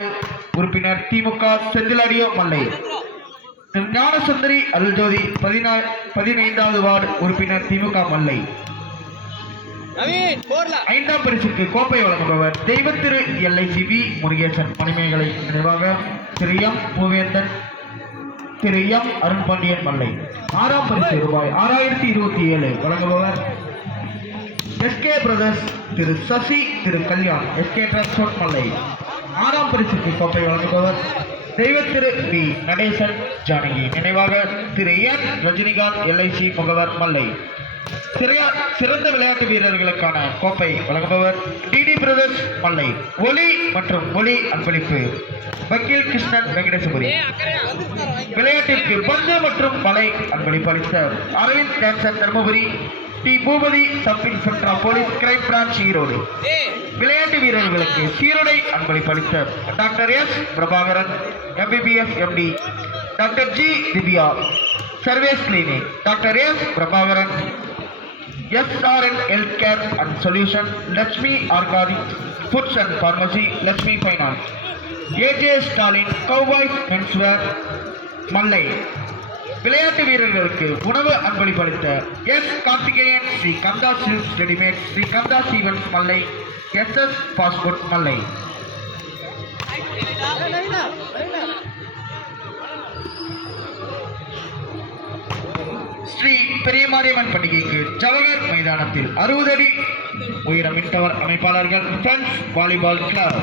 உறுப்பினர் திமுக செந்திலாடியோ மல்லை. ஞானசுந்தரி அல்ஜோதி 15வது வார்டு உறுப்பினர் திமுக மல்லை. 5ஆம் பரிசுக்கு கோப்பை வழங்குபவர் தெய்வ திரு LICB முருகேசன் மணிமேகலை நினைவாக திரு எம் பூவேந்தன் திரு எம் அருண்பாண்டியன் மல்லை. 6ஆம் பரிசு ரூபாய் 6027 வழங்குபவர் SK பிரதர்ஸ் திரு சசி திரு கல்யாண் SK டிரான்ஸ்போர்ட் மல்லை. 6ஆம் பரிசுக்கு கோப்பை வழங்குபவர் தெய்வ திரு B நடேசன் ஜானகி நினைவாக திரு N ரஜினிகாந்த் LIC முகவர் மல்லை. சிறந்த விளையாட்டு வீரர்களுக்கான கோப்பை வழங்குபவர் DD பிரதர்ஸ் மல்லை. ஒலி மற்றும் ஒலி அன்பளிப்பு வக்கீல் கிருஷ்ணன் வெங்கடேசபுரி. விளையாட்டிற்கு பந்து மற்றும் மலை அன்பளிப்பு அளித்த Aravind Danson Dharmapuri. D Boopathi sub inspector of police crime branch Erode. விளையாட்டு வீரர்களுக்கு சீருடை அன்பளிப்பு அளித்த doctor S Prabhakaran MBBS MD. Doctor G Divya Sarvesh clinic. Doctor S Prabhakaran SRN Health Care and Solution. Lakshmi organic foods and pharmacy Lakshmi finance. AJ Stalin cowboys menswear Mallai. விளையாட்டு வீரர்களுக்கு உணவு அன்பளிப்பு அளித்த S Karthikeyan Sri Kandha silks readymade Sri Kandha சீவன்ஸ் மல்லை. SS ஃபாஸ்ட் ஃபுட் மல்லை. ஸ்ரீ பெரியமாரியம்மன் பண்டிகைக்கு ஜவஹர் மைதானத்தில் 60 அடி உயரம் மின்டவர் அமைப்பாளர்கள் ஃப்ரெண்ட்ஸ் வாலிபால் கிளப்.